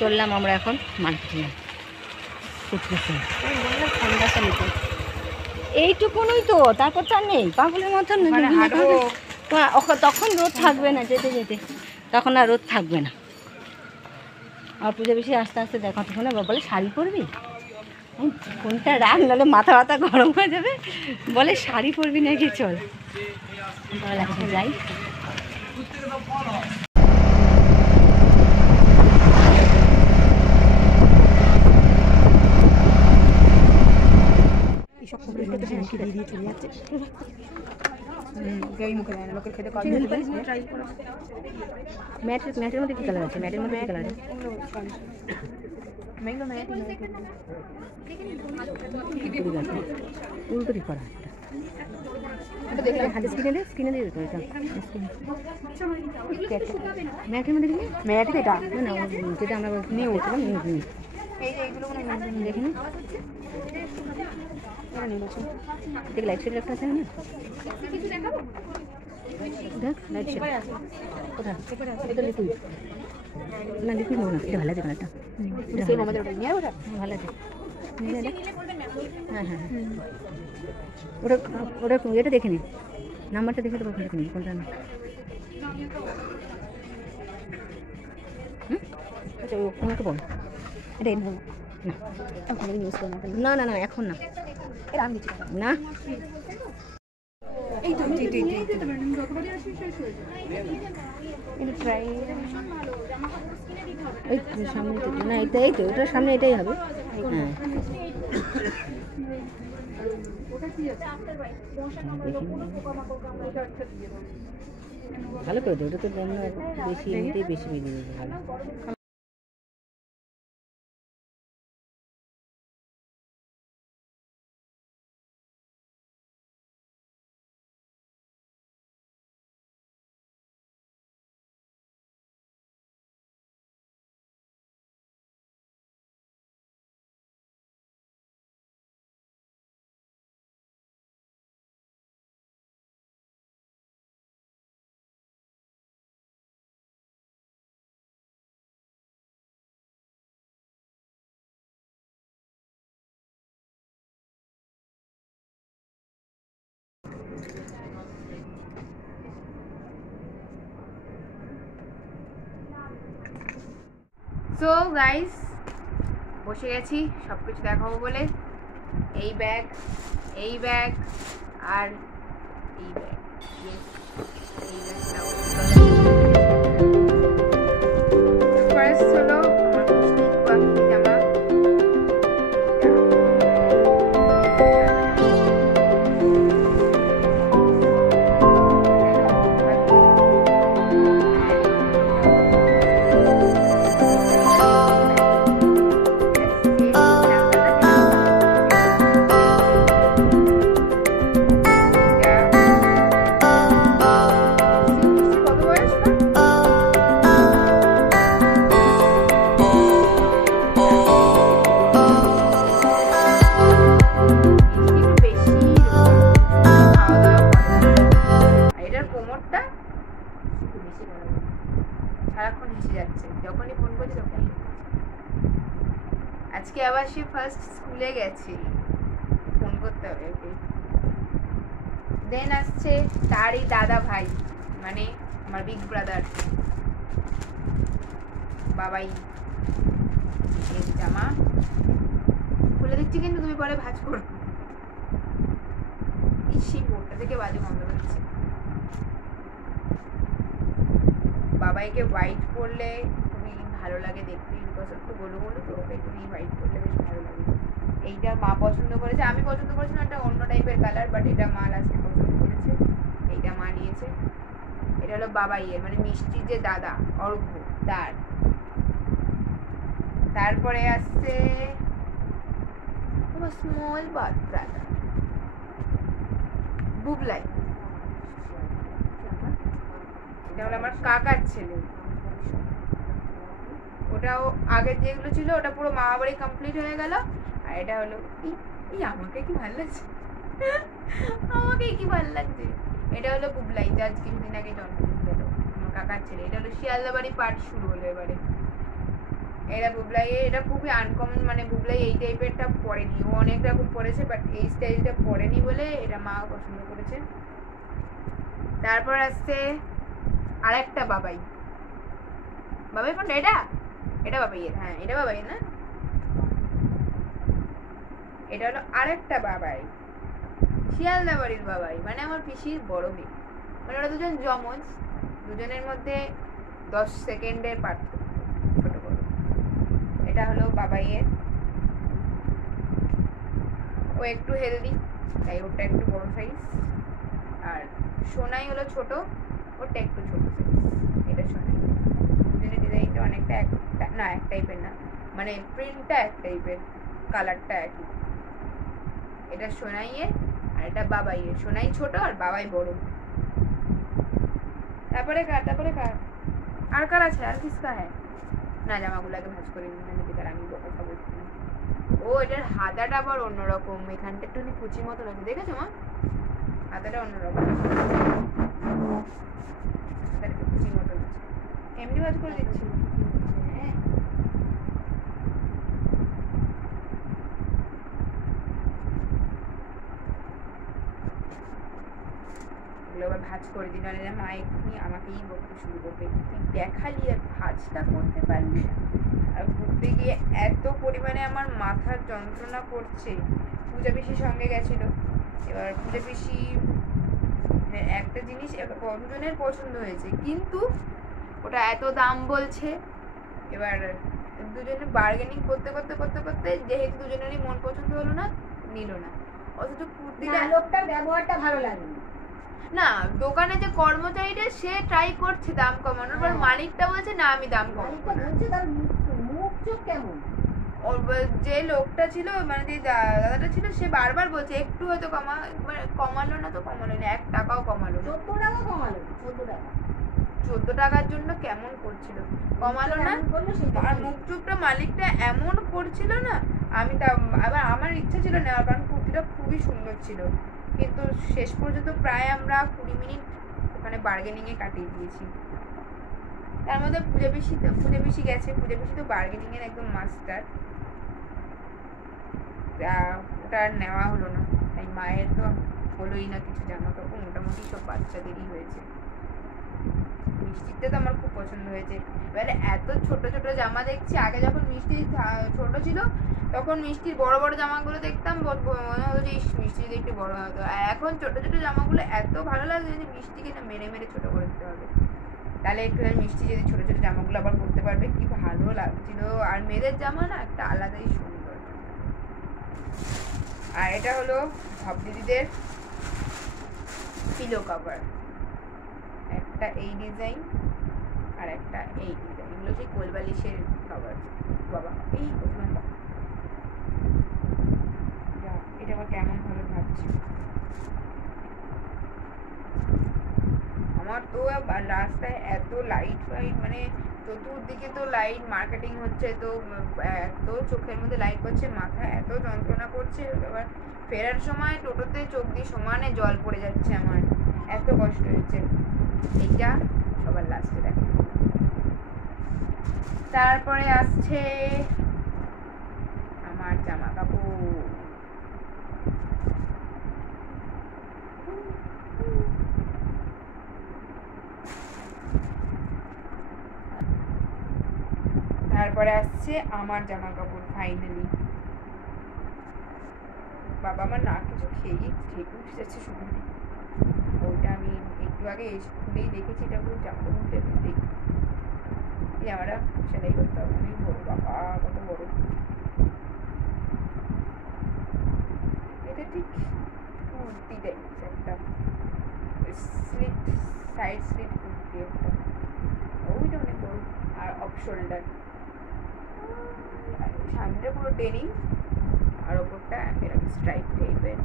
চললাম আমরা এখন মার্কেটে এইটুকুনই তো, তারপর তো আর নেই পাগলের মতন। তখন রোদ থাকবে না, যেতে যেতে তখন আর রোদ থাকবে না। আর পুজো বেশি আস্তে আস্তে দেখা তখন বলে শাড়ি পরবি, ফোনটা রাখ নাহলে মাথা ব্যথা গরম হয়ে যাবে। বলে শাড়ি পরবি নাকি, চল ভালো লাগছে যাই। ম্যাটের মধ্যে কি কালার আছে? ম্যাটের মধ্যে কি কালার আছে? উল্টো দিক করা স্কিনে দিয়ে দিত এটা ম্যাটের মধ্যে ম্যাট এটা না, যেটা আমরা নিয়ে উঠলাম নিয়ে দেখি না দেখ লাইট শেড একটা আছে না, দেখ লাইট শেড কোথায়? এটা লিকুইড না, লিকুইড নেবো না, এটা ভালো আছে কালারটা, ভালো আছে। হ্যাঁ হ্যাঁ ওটা ওটা এটা দেখে নি, নাম্বারটা দেখে দেবো, দেখে নি কোনটা না। আচ্ছা ওখানে বল, এটা না না না এখন না, না এই তো এই সামনে না, এই তো ওটার সামনে এটাই হবে। হ্যাঁ ভালো করে দে, ওটা তো বেশি এমনিতেই বেশি বেরিয়ে যাবে ভালো। সো গাইস বসে গেছি সব কিছু দেখাবো বলে। এই ব্যাগ আর এই ব্যাগ, এই ব্যাগটাও ফার্স্ট হলো জামা, সারাক্ষণ হেসে যাচ্ছে, যখনই ফোন করছি তখনই। আজকে আবার সে ফার্স্ট স্কুলে গেছে, ফোন করতে হবে ওকে। দেন আসছে তারই দাদা ভাই, মানে আমার বিগ ব্রাদার বাবাই, এর জামা খুলে দিচ্ছি কিন্তু তুমি পরে ভাঁজ করো। সেই বোর্ডটা থেকে বাজে গন্ধ হচ্ছে। বাবাইকে হোয়াইট পরলে খুবই ভালো লাগে দেখতে, বিকজ একটু গোলু গোলু তো, ওকে একটু হোয়াইট পরলে বেশ ভালো লাগে। এইটা মা পছন্দ করেছে, আমি পছন্দ করেছি না, একটা অন্য টাইপের কালার, বাট এটা মা লাস্টে পছন্দ করেছে, এইটা মা নিয়েছে। এটা হলো বাবাইয়ের মানে মিষ্টির যে দাদা অর্ঘ্য তার। তারপরে আসছে স্মল ব্রাদার বুবলাই, এটা হলো আমার কাকার ছেলে। ওটাও আগের যেগুলো ছিল ওটা পুরো মামা বাড়ি কমপ্লিট হয়ে গেল। আর এটা হলো এই আমাকে কি ভালো লাগছে, আমাকে কি ভালো লাগছে, এটা হলো বুবলাই, যার কিছুদিন আগে জন্মদিন গেল আমার কাকার ছেলে। এটা হলো শিয়ালদা বাড়ি পার্ট শুরু হলো এবারে। এটা বুবলাই, এটা খুবই আনকমন, মানে বুবলাই এই টাইপেরটা পরেনি, ও অনেক রকম পরেছে বাট এই স্টাইলটা পরেনি বলে এটা মাও পছন্দ করেছে। তারপর আসছে আরেকটা বাবাই। বাবাই কোনটা? এটা এটা বাবাইয়ের, হ্যাঁ এটা বাবাইয়ের না, এটা হলো আরেকটা বাবাই, শিয়ালদা বাড়ির বাবাই, মানে আমার পিসির বড় মেয়ে। মানে ওরা দুজন জমজ, দুজনের মধ্যে 10 সেকেন্ডের পার্থক্য, ছোট বড়। এটা হলো বাবাইয়ের, ও একটু হেলদি তাই ওটা একটু বড় সাইজ। আর সোনাই হলো ছোট, ওটা একটু ছোট সাইজ। এটা সোনাই। দুজনের ডিজাইনটা অনেকটা না এক টাইপের না, মানে প্রিন্টটা এক টাইপের, কালারটা একই। এটা সোনাইয়ের আর এটা বাবাইয়ের। সোনাই ছোট আর বাবাই বড়। তারপরে কার আর কার আছে? আর কিসকা হ্যাঁ না, জামাগুলো আগে ভাঁজ করে নিই, মানে বেকার আমি কথা বলছি। ও এটার হাতাটা আবার অন্যরকম, এখানটা একটু কুচি মতন আছে, দেখেছো মা? হাতাটা অন্যরকম, হাতাটা একটু কুচি মতন আছে। এমনি ভাঁজ করে দিচ্ছি। হ্যাঁ এগুলো আবার ভাঁজ করে দিই, নাহলে মা এক্ষুনি আমাকেই বলতে শুরু করবে, তুই দেখালি আর ভাঁজটা করতে পারলি না। আর ঘুরতে গিয়ে এত পরিমাণে আমার মাথার যন্ত্রণা করছে। পূজা পিসির সঙ্গে গেছিল, এবার পূজা পিসি একটা জিনিস দুজনের পছন্দ হয়েছে, কিন্তু ওটা এত দাম বলছে। এবার দুজনে বার্গেনিং করতে করতে করতে করতে যেহেতু দুজনেরই মন পছন্দ হলো না, নিল না। অথচ কুর্তিটা, লোকটার ব্যবহারটা ভালো লাগেনি। না দোকানে যে কর্মচারীটা সে ট্রাই করছে দাম কমানোর, পর মালিকটা বলছে না আমি দাম কমাবো না। তার মুখ চোখ কেমন? যে লোকটা ছিল, মানে যে দাদাটা ছিল, সে বারবার বলছে একটু হয়তো কমালো না, তো কমালো না, 1 টাকাও কমালো না। 14 টাকা কমালো, 14 টাকা। 14 টাকার জন্য কেমন করছিল, কমালো না। আর মুখ চোখটা মালিকটা এমন করছিল না, আমি তা আবার আমার ইচ্ছা ছিল না, কারণ কুর্তিটা খুবই সুন্দর ছিল, কিন্তু শেষ পর্যন্ত প্রায় আমরা 20 মিনিট ওখানে বার্গেনিং এ কাটিয়ে দিয়েছি। তার মধ্যে পূজা পিসি গেছে, পূজা পিসি তো বার্গেনিং এর একদম মাস্টার। ওটা আর নেওয়া হলো না, তাই মায়ের তো হলোই না কিছু জামা কাপড়, মোটামুটি সব বাচ্চাদেরই হয়েছে। মিষ্টিটা তো আমার খুব পছন্দ হয়েছে। এবারে এত ছোট ছোট জামা দেখছি, আগে যখন মিষ্টি ছোট ছিল তখন মিষ্টির বড় বড় জামাগুলো দেখতাম, মনে হতো যে মিষ্টি যদি একটু বড় হতো। আর এখন ছোট ছোট জামাগুলো এত ভালো লাগে যে মিষ্টিকে না মেরে মেরে ছোট করে দিতে হবে, তাহলে একটু মিষ্টি যদি ছোট ছোট জামাগুলো আবার করতে পারবে। কি ভালো লাগছিল। আর মেয়েদের জামা না একটা আলাদাই সুন্দর। আর এটা হলো ভাব দিদিদের পিলো কভার, একটা এই ডিজাইন আর একটা এই ডিজাইন, এগুলো সেই কোলবালিশের কভার। বাবা এই প্রথমে এটা আবার কেমন হলো ভাবছি। আমার তো রাস্তায় এত লাইট ফাইট, মানে চতুর্দিকে তো লাইট মার্কেটিং হচ্ছে, তো এত চোখের মধ্যে লাইট করছে, মাথা এত যন্ত্রণা করছে। এবার ফেরার সময় টোটোতে চোখ দিয়ে সমানে জল পড়ে যাচ্ছে, আমার এত কষ্ট হচ্ছে। এইটা সবার লাস্টে দেখো। তারপরে আসছে আমার জামা কাপড়। তারপরে আসছে আমার জামা কাপড় ফাইনালি। বাবা আমার না কিছু খেয়েই ঠেকে উঠে যাচ্ছে শুধু। ওইটা আমি একটু আগে খুলেই দেখেছি, এটা পুরো জামা উঠে দেখি জামাটা সেলাই করতে হবে। অনেক বড়, বাবা কত বড়। এটা ঠিক কুর্তি টাইপস একটা, স্লিট, সাইড স্লিট কুর্তি একটা, ওইটা অনেক বড়। আর অফ শোল্ডার, সামনেটা পুরো ডেনিম আর ওপরটা এরকম স্ট্রাইপ টাইপের।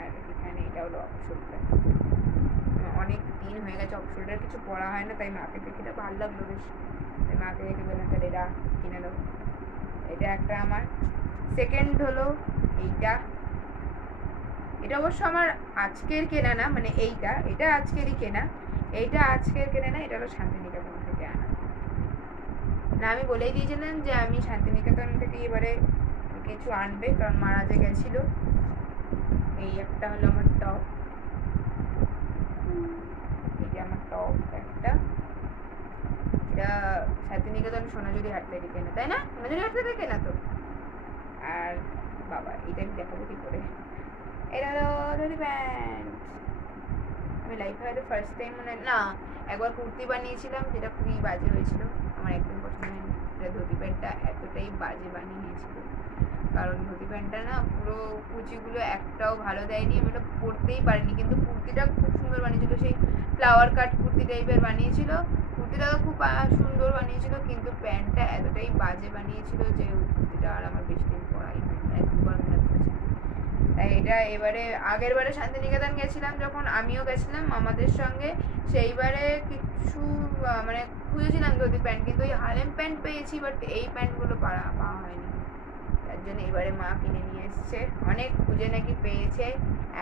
আর এখানে এটা হলো অফ শোল্ডার। অনেক দিন হয়ে গেছে অফ শোল্ডার কিছু পরা হয় না, তাই মাকে দেখে এটা ভালো লাগলো বেশ, তাই মাকে দেখে বললাম তাহলে এটা কিনে দেবো। এটা একটা আমার। সেকেন্ড হলো এইটা, এটা অবশ্য আমার আজকের কেনা না, মানে এটা আজকেরই কেনা, এইটা আজকের কেনে না, এটা হলো শান্তিনিকেতন থেকে আনা। না আমি বলেই দিয়েছিলাম যে আমি শান্তিনিকেতন থেকে এবারে কিছু আনবে, কারণ মারা যে গেছিল। এই একটা হলো আমার টপ, এই যে আমার টপ একটা, এটা শান্তিনিকেতন সোনাঝুরি হাট থেকে কেনা, তাই না? সোনাঝুরি হাট থেকে কেনা তো। আর বাবা এটা আমি দেখাবো কি করে, এটা হলো ধুতি প্যান্ট। আমি লাইফে হয়তো ফার্স্ট টাইম মনে না, একবার কুর্তি বানিয়েছিলাম যেটা খুবই বাজে হয়েছিল, আমার একদম পছন্দ হয়নি। এটা ধুতি প্যান্টটা এতটাই বাজে বানিয়েছিল, কারণ ধুতি প্যান্টটা না পুরো কুচিগুলো একটাও ভালো দেয়নি, আমি ওটা পরতেই পারিনি। কিন্তু কুর্তিটা খুব সুন্দর বানিয়েছিল, সেই ফ্লাওয়ার কাট কুর্তি টাইপের বানিয়েছিল। কুর্তিটা তো খুব সুন্দর বানিয়েছিল, কিন্তু প্যান্টটা এতটাই বাজে বানিয়েছিল যে ওই কুর্তিটা আর আমার বেশি দিন পরাই হয়নি, এক দুবার মনে পড়েছে। তাই এটা এবারে, আগের বারে শান্তিনিকেতন গেছিলাম যখন, আমিও গেছিলাম আমাদের সঙ্গে, সেইবারে কিছু মানে খুঁজেছিলাম ধুতি প্যান্ট, কিন্তু ওই হালেম প্যান্ট পেয়েছি, বাট এই প্যান্টগুলো পাওয়া হয়নি। তার জন্য এবারে মা কিনে নিয়ে এসছে, অনেক খুঁজে নাকি পেয়েছে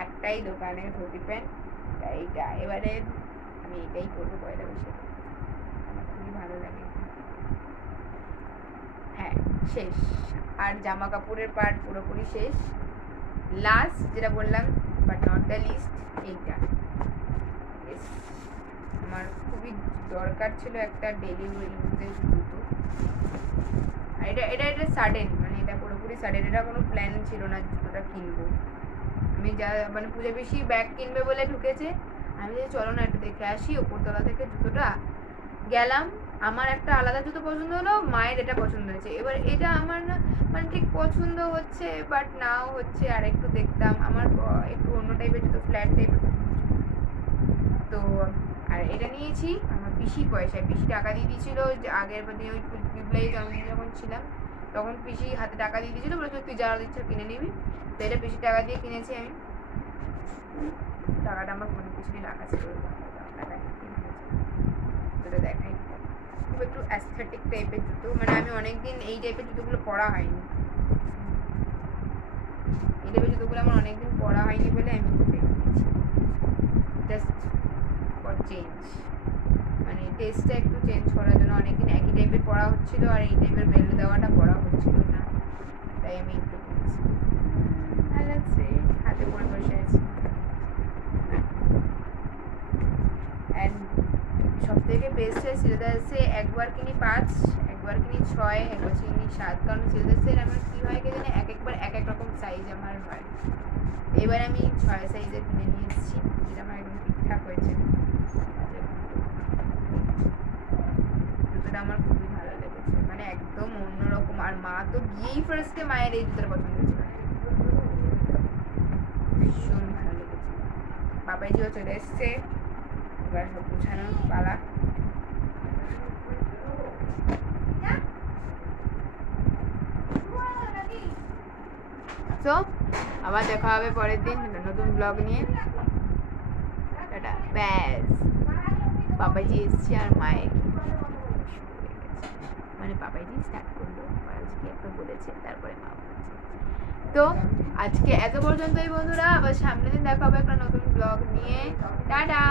একটাই দোকানে ধুতি প্যান্ট। তাই এইটা এবারে আমি এটাই করবো পয়লা বৈশাখে, আমার খুবই ভালো লাগে। হ্যাঁ শেষ, আর জামা কাপড়ের পার্ট পুরোপুরি শেষ। লাস্ট যেটা বললাম বাট নট দ্য লিস্ট, এইটা আমার খুবই দরকার ছিল একটা ডেলি ইউজের জুতো। আর এটা সাডেন, মানে এটা পুরোপুরি সাডেন, এটা কোনো প্ল্যান ছিল না জুতোটা কিনবো। আমি যা মানে পুজো বেশি ব্যাগ কিনবে বলে ঢুকেছে, আমি যে চলো না একটু দেখে আসি ওপরতলা থেকে জুতোটা। গেলাম, আমার একটা আলাদা জুতো পছন্দ হলো, মায়ের এটা পছন্দ হয়েছে। এবার এটা আমার না মানে ঠিক পছন্দ হচ্ছে বাট নাও হচ্ছে, আর একটু দেখতাম আমার একটু অন্য টাইপের জুতো, ফ্ল্যাট টাইপের। তো আর এটা নিয়েছি আমার পিসি পয়সায়, পিসি টাকা দিয়ে দিয়েছিল আগের মানে ওই পিপলাই জন্মদিন যখন ছিলাম তখন পিসি হাতে টাকা দিয়ে দিয়েছিল, বলেছিল তুই যারা দিচ্ছ কিনে নিবি। তো এটা পিসি টাকা দিয়ে কিনেছি আমি, টাকাটা আমার ফোনের পিছনে রাখা ছিল। জুতোটা দেখাই, খুব একটু অ্যাস্থেটিক টাইপের জুতো, মানে আমি অনেকদিন এই টাইপের জুতোগুলো পরা হয়নি, এই টাইপের জুতোগুলো আমার অনেকদিন পরা হয়নি বলে আমি জাস্ট ফর চেঞ্জ, মানে টেস্টটা একটু চেঞ্জ করার জন্য। অনেকদিন একই টাইপের পরা হচ্ছিল আর এই টাইপের বেল্ট দেওয়াটা পরা হচ্ছিল না, তাই আমি একটু কিনছি। ভালো লাগছে, হাতে পরে বসে আছি। অ্যান্ড সব থেকে বেস্ট হয় সিলেদার্সে একবার কিনি 5, একবার কিনি 6, একবার কিনি 7, কারণ সিলেদার্সের আমার কী হয় কি জানি একবার এক এক রকম সাইজ আমার হয়। এবার আমি 6 সাইজের কিনে নিয়ে এসেছি, যেটা আমার একদম ঠিকঠাক হয়েছে। জুতোটা আমার খুবই ভালো লেগেছে, মানে একদম অন্যরকম। আর মা তো গিয়েই ফার্স্টে মায়ের এই জুতোটা পছন্দ হয়েছিল, ভীষণ ভালো লেগেছে। বাবাইজিও চলে এসছে, এবার সব গুছানোর পালা। তো আবার দেখা হবে পরের দিন নতুন ব্লগ নিয়ে। টাটা, ব্যাস। বাবাইজি এসছে আর মায়ের মানে বাবাইজি স্টার্ট করলো, আজকে একটা বলেছে তারপরে মা বলেছে। তো আজকে এত পর্যন্তই বন্ধুরা, আবার সামনের দিন দেখা হবে একটা নতুন ব্লগ নিয়ে। টাটা।